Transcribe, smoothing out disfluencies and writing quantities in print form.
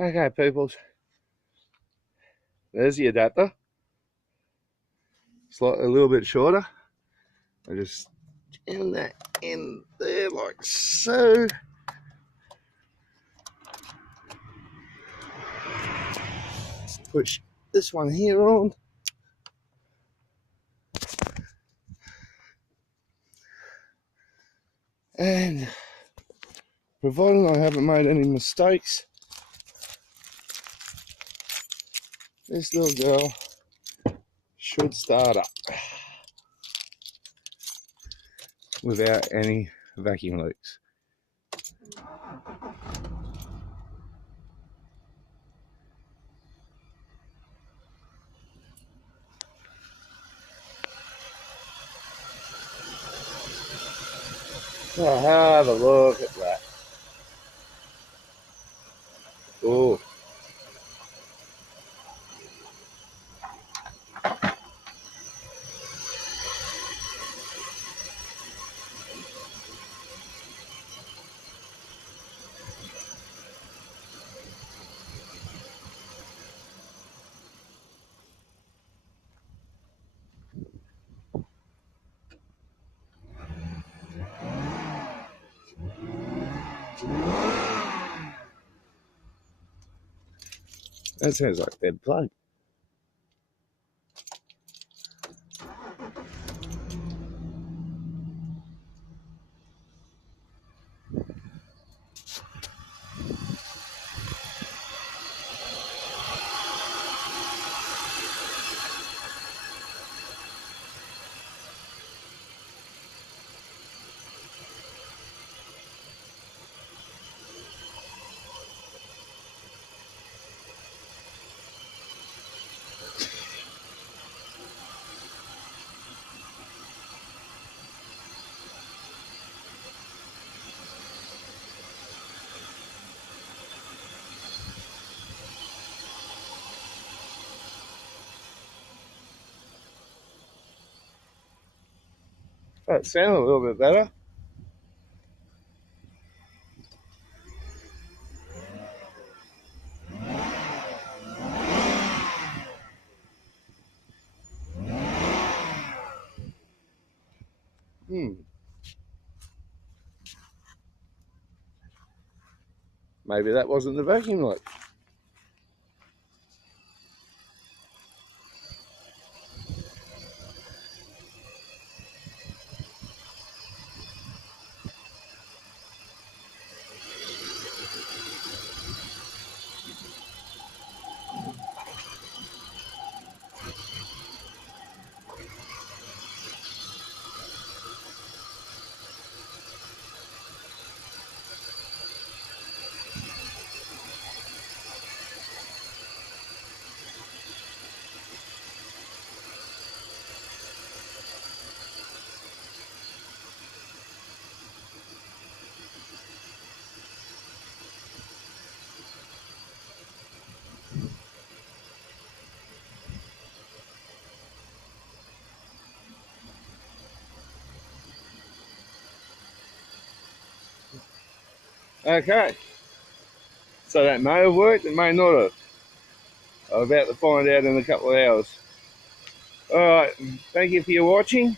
Okay, peoples, there's the adapter. It's like a little bit shorter. I just in that in there like so. Push this one here on. And providing I haven't made any mistakes, this little girl should start up without any vacuum leaks. Oh, have a look at that. Oh. That sounds like a dead plug. That sounded a little bit better. Maybe that wasn't the vacuum leak. Okay, so that may have worked, it may not have. I'm about to find out in a couple of hours. Alright, thank you for your watching.